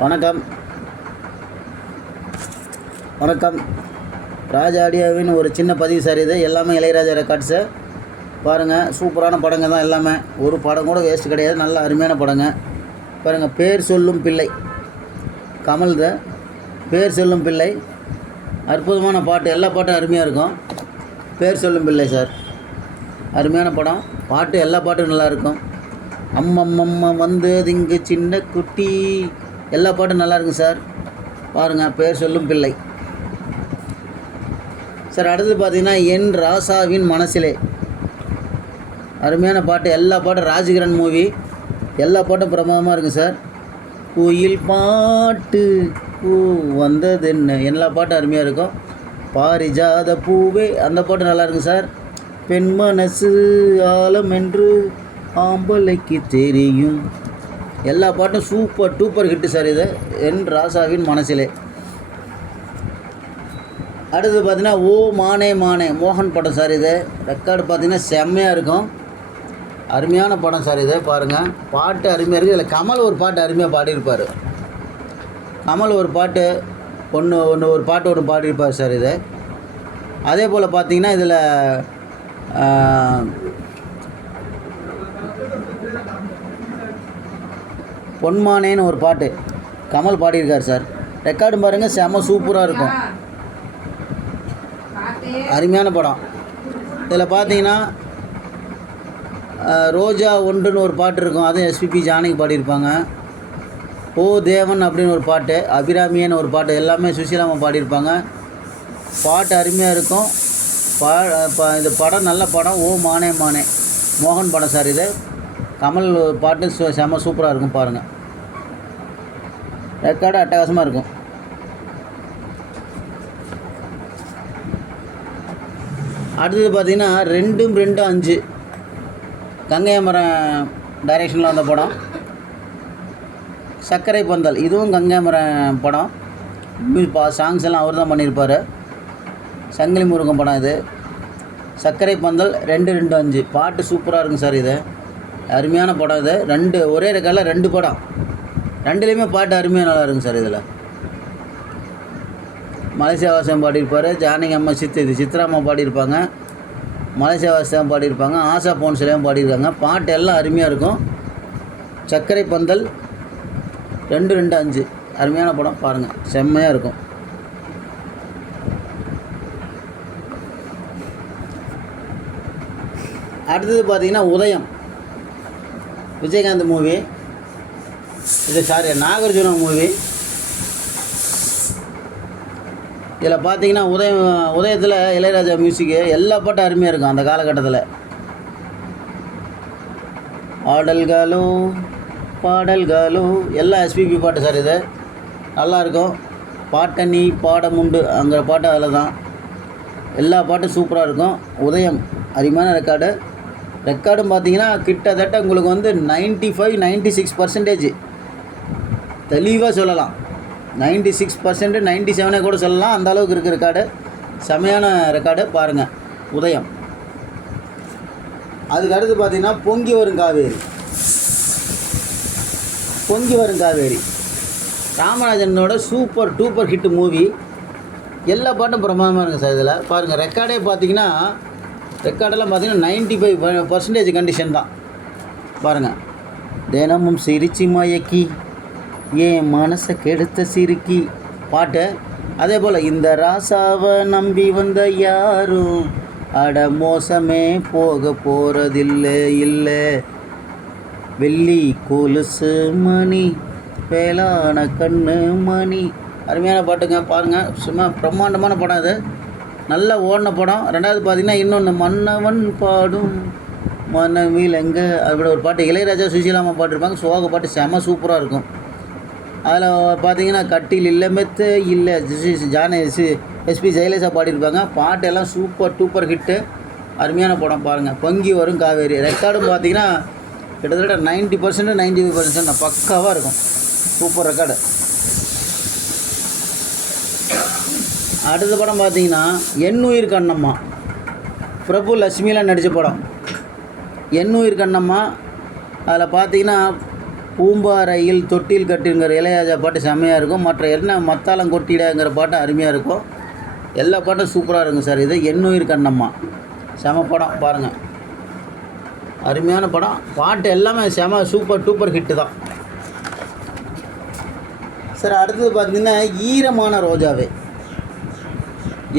வணக்கம் வணக்கம். ராஜா ஆடியோவின் ஒரு சின்ன பதிவு சார். இது எல்லாமே இளையராஜா ரெக்கார்ட்ஸு. பாருங்கள், சூப்பரான படங்க தான் எல்லாமே. ஒரு படம் கூட வேஸ்ட் கிடையாது. நல்ல அருமையான படங்க. பாருங்கள், பேர் சொல்லும் பிள்ளை, கமல்து பேர் சொல்லும் பிள்ளை. அற்புதமான பாட்டு, எல்லா பாட்டும் அருமையாக இருக்கும். பேர் சொல்லும் பிள்ளை சார், அருமையான படம். பாட்டு எல்லா பாட்டும் நல்லாயிருக்கும். அம்மம்மம்மா வந்தது இங்கு சின்ன குட்டி, எல்லா பாட்டும் நல்லாயிருக்கும் சார். பாருங்கள், பேர் சொல்லும் பிள்ளை சார். அடுத்து பார்த்தீங்கன்னா என் ராசாவின் மனசிலே, அருமையான பாட்டு. எல்லா பாட்டும் ராஜகிரண் மூவி, எல்லா பாட்டும் பிரமாதமாக இருக்குது சார். குயில் பாட்டு பூ வந்தது என்ன, எல்லா பாட்டும் அருமையாக இருக்கும். பாரிஜாத பூவே, அந்த பாட்டு நல்லாயிருக்கும் சார். பெண் மனசு ஆழம் என்று ஆம்பளைக்கு தெரியும், எல்லா பாட்டும் சூப்பர் டூப்பர் ஹிட்டு சார். இது என் ராசாவின் மனசிலே. அடுத்து பார்த்தீங்கன்னா ஓ மானே மானே, மோகன் படம் சார். இது ரெக்கார்டு பார்த்தீங்கன்னா செம்மையாக இருக்கும். அருமையான படம் சார். இது பாருங்கள், பாட்டு அருமையாக இருக்குது. இதில் கமல் ஒரு பாட்டு அருமையாக பாடியிருப்பார். கமல் ஒரு பாட்டு ஒரு பாட்டு பாடியிருப்பார் சார். இது அதே போல் பார்த்தீங்கன்னா இதில் பொன்மானேன்னு ஒரு பாட்டு கமல் பாடியிருக்கார் சார். ரெக்கார்டு பாருங்கள், செம்ம சூப்பராக இருக்கும். அருமையான படம். இதில் பார்த்தீங்கன்னா ரோஜா ஒன்றுன்னு ஒரு பாட்டு இருக்கும், அதுவும் எஸ்பிபி ஜானகி பாடியிருப்பாங்க. ஓ தேவன் அப்படின்னு ஒரு பாட்டு, அபிராமின்னு ஒரு பாட்டு, எல்லாமே சுசீலாமா பாடியிருப்பாங்க. பாட்டு அருமையாக இருக்கும். இந்த படம் நல்ல படம். ஓ மானே மானே, மோகன் படம் சார். இது கமல் பாட்டு செம்ம சூப்பராக இருக்கும். பாருங்கள், ரெக்கார்டு அட்டகாசமாக இருக்கும். அடுத்தது பார்த்திங்கன்னா 2-2-5, கங்கையமரம் டைரெக்ஷனில் வந்த படம். சர்க்கரை பந்தல், இதுவும் கங்கையமரம் படம். சாங்ஸ் எல்லாம் அவர் தான் பண்ணியிருப்பார். சங்கிலி முருகன் படம் இது. சர்க்கரை பந்தல் 2-2-5, பாட்டு சூப்பராக இருக்கும் சார். இது அருமையான படம். இது ஒரே ரெக்கார்டில் 2 படம், 2லேயுமே பாட்டு அருமையாக நல்லா இருக்கும் சார். இதில் மலேசியா வாசம் பாடியிருப்பார். ஜானகி அம்மா சித்ராம்மா பாடியிருப்பாங்க. மலேசியா வாசம் பாடியிருப்பாங்க. ஆசா போன்சிலையும் பாடியிருக்காங்க. பாட்டு எல்லாம் அருமையாக இருக்கும். சர்க்கரை பந்தல் 2-2-5, அருமையான படம். பாருங்கள், செம்மையாக இருக்கும். அடுத்தது பார்த்திங்கன்னா உதயம், விஜயகாந்த் மூவி. இது நாகார்ஜுனா மூவி. இதில் பார்த்தீங்கன்னா உதயத்தில் இளையராஜா மியூசிக்கு, எல்லா பாட்டும் அருமையாக இருக்கும் அந்த காலகட்டத்தில். ஆடல்காலோ பாடல்காலோ, எல்லாம் எஸ்பிபி பாட்டு சார். இது நல்லாயிருக்கும். பாட்டை நீ பாடம் உண்டு, அங்கே பாட்டு அதில் தான். எல்லா பாட்டும் சூப்பராக இருக்கும். உதயம் அருமையான ரெக்கார்டும் பார்த்தீங்கன்னா கிட்டத்தட்ட உங்களுக்கு 95-96% தெளிவாக சொல்லலாம். 96%, 97 கூட சொல்லலாம். அந்த அளவுக்கு இருக்குது ரெக்கார்டு. செமையான ரெக்கார்டு. பாருங்கள், உதயம். அதுக்கு அடுத்து பார்த்தீங்கன்னா பொங்கி வரும் காவேரி, ராமராஜனோட சூப்பர் டூப்பர் ஹிட் மூவி. எல்லா பாட்டும் பிரமாதமாக இருக்குது சார். இதில் பாருங்கள், ரெக்கார்டே பார்த்தீங்கன்னா ரெக்கார்டெல்லாம் பார்த்தீங்கன்னா 95% கண்டிஷன் தான். பாருங்கள், தினமும் சிரிச்சி மயக்கி ஏன் மனசை கெடுத்த சிரிக்கி பாட்டு. அதே போல் இந்த ராசாவை நம்பி வந்த யாரும் அட மோசமே போக போகிறதில்லை, வெள்ளி கொலுசு மணி வேளான கண்ணு மணி, அருமையான பாட்டுங்க. பாருங்கள், சும்மா பிரம்மாண்டமான படம். அது நல்லா ஓடின படம். ரெண்டாவது பார்த்திங்கன்னா இன்னொன்று மன்னவன் பாடும் மனவிலங்க, அப்படி ஒரு பாட்டு. இளையராஜா சுசீலாமா பாட்டிருப்பாங்க. சோக பாட்டு செம சூப்பராக இருக்கும். அதில் பார்த்தீங்கன்னா கட்டில் இல்லை மெத்த இல்லை, எஸ்பி ஜெயலலிதா பாடியிருப்பாங்க. பாட்டு எல்லாம் சூப்பர் டூப்பர் ஹிட்டு, அருமையான படம். பாருங்கள், பொங்கி வரும் காவேரி. ரெக்கார்டும் பார்த்தீங்கன்னா கிட்டத்தட்ட 90%, 95% பக்காவாக இருக்கும். Super record. அடுத்த படம் பார்த்தீங்கன்னா எண்ணுயிர் கண்ணம்மா, பிரபு லட்சுமிலாம் நடித்த படம். எண்ணுயிர் கண்ணம்மா. அதில் பார்த்தீங்கன்னா பூம்பாறையில் தொட்டில் கட்டுங்கிற இளையராஜா பாட்டு செம்மையாக இருக்கும். மற்ற என்ன மத்தாளம் கொட்டிடங்கிற பாட்டு அருமையாக இருக்கும். எல்லா பாட்டும் சூப்பராக இருக்கும் சார். இது எண்ணுயிர் கண்ணம்மா செம படம் பாருங்கள், அருமையான படம். பாட்டு எல்லாமே செம சூப்பர் டூப்பர் ஹிட்டு தான் சார். அடுத்தது பார்த்திங்கன்னா ஈரமான ரோஜாவே.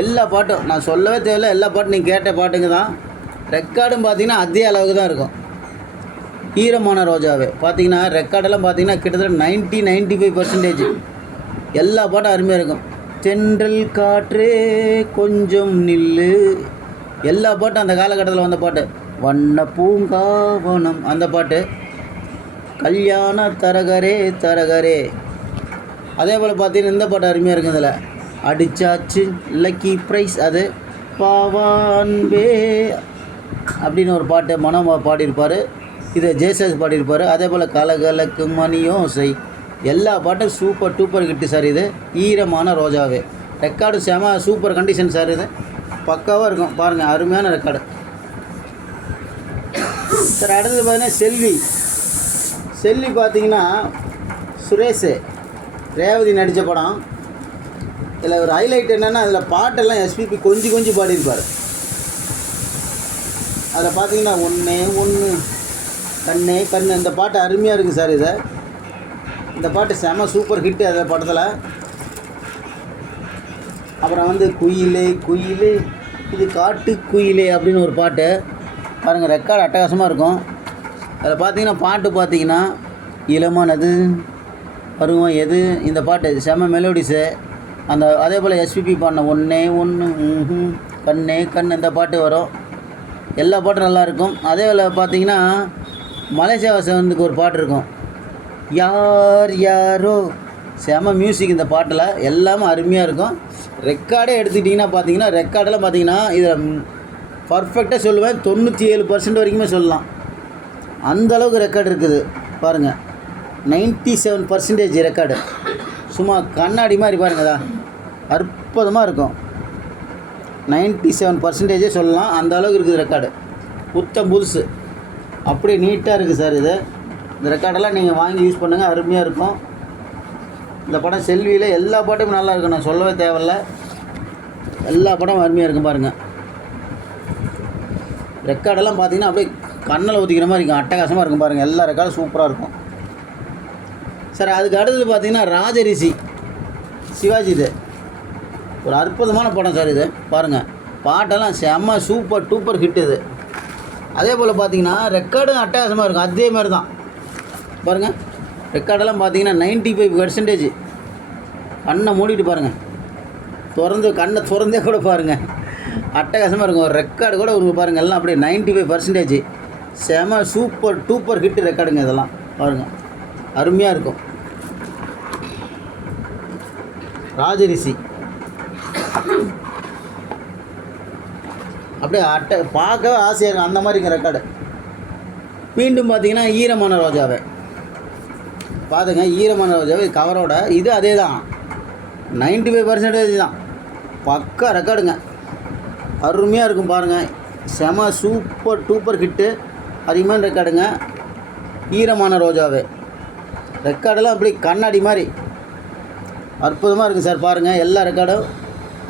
எல்லா பாட்டும் நான் சொல்லவே தேவையில்லை, எல்லா பாட்டும் நீங்கள் கேட்ட பாட்டுங்க தான். ரெக்கார்டும் பார்த்திங்கன்னா அதே அளவுக்கு தான் இருக்கும். ஈரமான ரோஜாவே பார்த்திங்கன்னா ரெக்கார்டெல்லாம் பார்த்திங்கன்னா கிட்டத்தட்ட 95% எல்லா பாட்டும் அருமையாக இருக்கும். தென்றல் காற்றே கொஞ்சம் நில்லு, எல்லா பாட்டும் அந்த காலகட்டத்தில் வந்த பாட்டு. வண்ண பூங்காவனம் அந்த பாட்டு. கல்யாண தரகரே தரகரே அதே போல் பார்த்தீங்கன்னா இந்த பாட்டு அருமையாக இருக்கும். இதில் அடிச்சாச்சு லக்கி ப்ரைஸ், அது பாவான்பே அப்படின்னு ஒரு பாட்டு மனம் பாடியிருப்பார். இதை ஜேசஸ் பாடியிருப்பார். அதே போல் கலகலக்கு மணியோசை, எல்லா பாட்டும் சூப்பர் டூப்பர் ஹிட்டு சார். இது ஈரமான ரோஜாவே ரெக்கார்டு செம சூப்பர் கண்டிஷன் சார். இது பக்காவாக இருக்கும் பாருங்கள், அருமையான ரெக்கார்டு சார். அடுத்தது பார்த்தீங்கன்னா செல்வி பார்த்திங்கன்னா சுரேஷ் ரேவதி நடித்த படம். இதில் ஒரு ஹைலைட் என்னென்னா அதில் பாட்டெல்லாம் எஸ்பிபி கொஞ்சம் பாடியிருப்பார். அதில் பார்த்தீங்கன்னா ஒன்றே ஒன்று கண்ணே கண்ணு இந்த பாட்டு அருமையாக இருக்குது சார். இந்த பாட்டு செம சூப்பர் ஹிட்டு அந்த படத்தில். அப்புறம் வந்து குயிலே குயிலே இது காட்டு குயிலே அப்படின்னு ஒரு பாட்டு பாருங்கள், ரெக்கார்டு அட்டகாசமாக இருக்கும். அதில் பார்த்தீங்கன்னா பாட்டு பார்த்தீங்கன்னா இளமானது பருவம் எது, இந்த பாட்டு செம மெலோடிஸு. அந்த அதே போல் எஸ்பிபி பாடின ஒன்றே ஒன்று கண்ணே கண் இந்த பாட்டு வரும். எல்லா பாட்டும் நல்லாயிருக்கும். அதே போல் பார்த்தீங்கன்னா மலேசியா வாசனுக்கு ஒரு பாட்டு இருக்கும், யார் யாரோ, செம மியூசிக் இந்த பாட்டில். எல்லாமே அருமையாக இருக்கும். ரெக்கார்டே எடுத்துக்கிட்டிங்கன்னா பார்த்தீங்கன்னா ரெக்கார்டெல்லாம் பார்த்தீங்கன்னா இதில் பர்ஃபெக்டாக சொல்லுவேன் 97% வரைக்குமே சொல்லலாம். அந்தளவுக்கு ரெக்கார்டு இருக்குது பாருங்கள். 97% ரெக்கார்டு சும்மா கண்ணாடி மாதிரி பாருங்கதா, அற்புதமாக இருக்கும். 97% சொல்லலாம், அந்த அளவுக்கு இருக்குது ரெக்கார்டு. புத்தம் புதுசு அப்படியே நீட்டாக இருக்குது சார். இந்த ரெக்கார்டெல்லாம் நீங்கள் வாங்கி யூஸ் பண்ணுங்கள், அருமையாக இருக்கும். இந்த படம் செல்வியில் எல்லா பாட்டும் நல்லா இருக்கும், நான் சொல்லவே தேவையில்ல. எல்லா படமும் அருமையாக இருக்கும் பாருங்கள். ரெக்கார்டெல்லாம் பார்த்தீங்கன்னா அப்படியே கண்ணில் ஊற்றிக்கிற மாதிரி இருக்கும், அட்டகாசமாக இருக்கும் பாருங்கள். எல்லா ரெக்கார்டும் சூப்பராக இருக்கும் சார். அதுக்கு அடுத்தது பார்த்தீங்கன்னா ராஜரிஷி சிவாஜி. இது ஒரு அற்புதமான படம் சார். இது பாருங்கள், பாட்டெல்லாம் செம்ம சூப்பர் டூப்பர் ஹிட். இது அதே போல் பார்த்தீங்கன்னா ரெக்கார்டும் அட்டகாசமாக இருக்கும், அதே மாதிரி தான் பாருங்கள். ரெக்கார்டெல்லாம் பார்த்தீங்கன்னா 95%. கண்ணை மூடிட்டு பாருங்கள், கண்ணை திறந்தே கூட பாருங்கள், அட்டகாசமாக இருக்கும். ஒரு ரெக்கார்டு கூட உங்களுக்கு பாருங்கள், எல்லாம் அப்படியே 95% செம சூப்பர் டூப்பர் ஹிட் ரெக்கார்டுங்க. இதெல்லாம் பாருங்கள், அருமையாக இருக்கும். ராஜரிஷி அப்படியே பார்க்கவே ஆசையாக இருக்கும், அந்த மாதிரிங்க ரெக்கார்டு. மீண்டும் பார்த்தீங்கன்னா ஈரமான ரோஜாவை பார்த்துங்க. ஈரமான ரோஜாவை கவரோட இது அதே தான், 95% தான். பக்கா ரெக்கார்டுங்க, அருமையாக இருக்கும் பாருங்கள். செம சூப்பர் டூப்பர் ஹிட்டு, அதிகமான ரெக்கார்டுங்க. ஈரமான ரோஜாவே ரெக்கார்டெல்லாம் அப்படி கண்ணாடி மாதிரி அற்புதமாக இருக்குது சார் பாருங்கள், எல்லா ரெக்கார்டும்.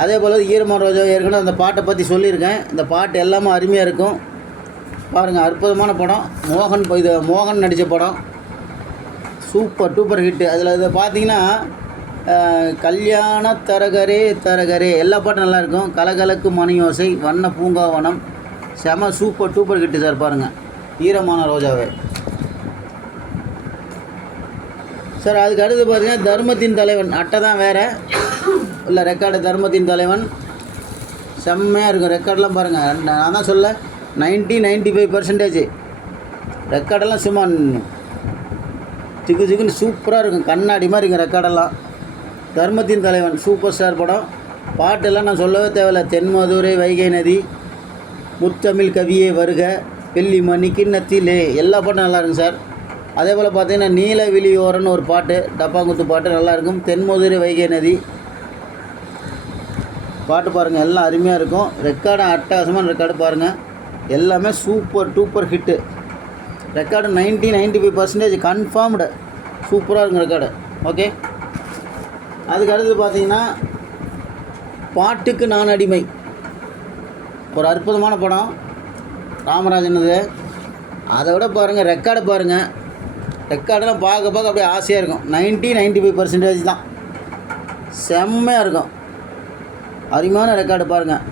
அதே போல் ஈரமான ரோஜா ஏற்கனவே அந்த பாட்டை பற்றி சொல்லியிருக்கேன். இந்த பாட்டு எல்லாமே அருமையாக இருக்கும் பாருங்கள், அற்புதமான படம். மோகன் நடித்த படம், சூப்பர் டூப்பர் ஹிட்டு. அதில் இதை பார்த்தீங்கன்னா கல்யாண தரகரே தரகரே எல்லா பாட்டும் நல்லாயிருக்கும். கலகலக்கு மணியோசை, வண்ண பூங்காவனம் செம சூப்பர் டூப்பர் ஹிட்டு சார் பாருங்கள், ஈரமான ரோஜாவே சார். அதுக்கு அடுத்து பார்த்தீங்கன்னா தர்மத்தின் தலைவன் அட்டை தான் வேறு இல்லை ரெக்கார்டு. தர்மத்தின் தலைவன் செம்மையாக இருக்கும் ரெக்கார்டெலாம் பாருங்கள். நான் தான் சொல்ல 95% ரெக்கார்டெல்லாம் சும்மா சிக்குன்னு சூப்பராக இருக்கும், கண்ணாடி மாதிரி இருக்கும் ரெக்கார்டெல்லாம். தர்மத்தின் தலைவன் சூப்பர் ஸ்டார் படம். பாட்டெல்லாம் நான் சொல்லவே தேவையில்லை. தென்மதுரை வைகை நதி, முத்தமிழ் கவியே வருக, வெள்ளிமணி கிண்ணத்திலே எல்லா பாட்டும் நல்லா இருக்கும் சார். அதே போல் பார்த்தீங்கன்னா நீலவிழியோரன்னு ஒரு பாட்டு, டப்பாங்குத்து பாட்டு நல்லாயிருக்கும். தென்மதுரை வைகை நதி பாட்டு பாருங்கள், எல்லாம் அருமையாக இருக்கும். ரெக்கார்டு அட்டகாசமான ரெக்கார்டு பாருங்கள், எல்லாமே super duper hit. Record 95% confirmed. சூப்பராக இருக்கும் ரெக்கார்டு. ஓகே, அதுக்கு அடுத்து பார்த்தீங்கன்னா பாட்டுக்கு நான் அடிமை. ஒரு அற்புதமான படம் ராமராஜனது. அதை விட பாருங்கள் ரெக்கார்டை பாருங்கள். ரெக்கார்டெல்லாம் பார்க்க பார்க்க அப்படியே ஆசையாக இருக்கும். 95% தான். செம்மையாக இருக்கும். அருமையான ரெக்கார்டு பாருங்கள்.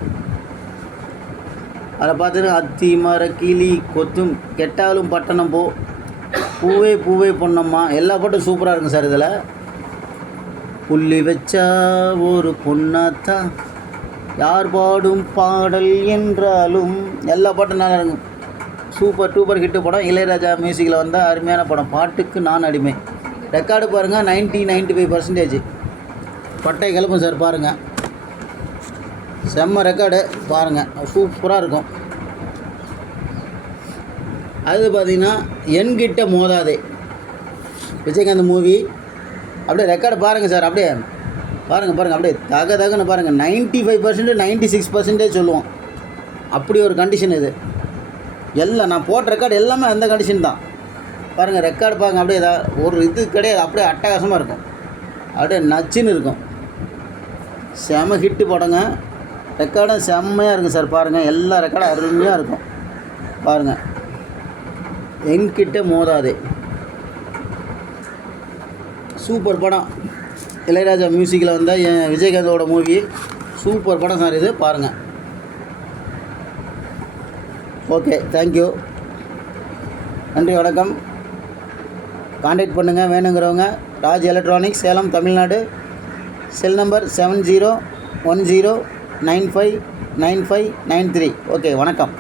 அதில் பார்த்தீங்கன்னா அத்தி மர கிளி கொத்தும் கெட்டாலும் பட்டணம் பூவே பூவே பொன்னம்மா எல்லா பாட்டும் சூப்பராக இருக்கும் சார். இதில் புள்ளி வச்சா ஒரு பொண்ணாத்தா யார் பாடும் பாடல் என்றாலும் எல்லா பாட்டும் நல்லா இருக்கும். சூப்பர் டூப்பர் ஹிட்டு படம். இளையராஜா மியூசிக்கில் வந்தால் அருமையான படம். பாட்டுக்கு நான் அடிமை. ரெக்கார்டு பாருங்கள் 95% பட்டை கிளப்பும் சார். பாருங்கள், செம்ம ரெக்கார்டு பாருங்கள், சூப்பராக இருக்கும். அது பார்த்திங்கன்னா என்கிட்ட மோதாதே விஜயகாந்த் மூவி. அப்படியே ரெக்கார்டு பாருங்கள் சார். அப்படியே பாருங்கள் அப்படியே தகன்னு பாருங்கள். 95% 96% சொல்லுவோம். அப்படி ஒரு கண்டிஷன் இது. எல்லாம் நான் போட்ட ரெக்கார்டு எல்லாமே அந்த கண்டிஷன் தான். பாருங்கள் ரெக்கார்டு பாருங்கள். அப்படியே ஒரு இது கிடையாது. அப்படியே அட்டகாசமாக இருக்கும். அப்படியே நச்சுன்னு இருக்கும். செம ஹிட்டு படங்க. ரெக்கார்டும் செம்மையாக இருக்கும் சார். பாருங்கள் எல்லா ரெக்கார்டும் அருமையாக இருக்கும். பாருங்கள் என்கிட்ட மோதாதே சூப்பர் படம். இளையராஜா மியூசிக்கில் வந்தால் விஜயகாந்தோட மூவி. சூப்பர் படம் சார் இது. பாருங்கள். ஓகே, தேங்க்யூ, நன்றி, வணக்கம். கான்டாக்ட் பண்ணுங்கள் வேணுங்கிறவங்க. Raj electronics, Salem, Tamil Nadu. Cell number 7010959593. Okay, வணக்கம்.